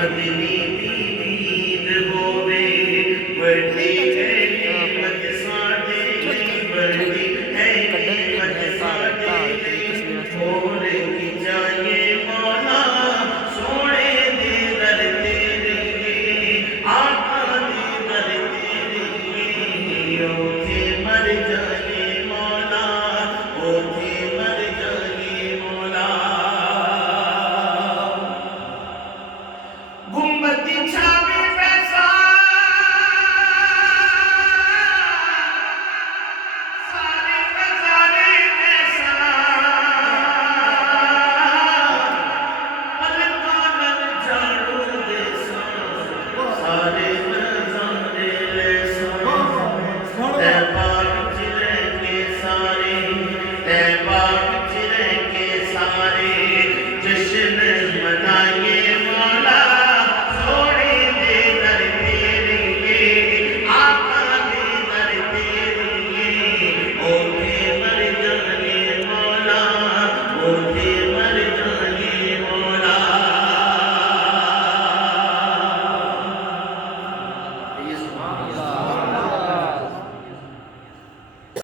मदनी दीद होवे बड़ी है नेमत साडे बड़ी है नेमत साडे मोर की जाए मौला सोने दे दर तेरे आका दे दर तेरे ओथे मर जाए मौला ओथे मर जाए मौला गुम्बद छा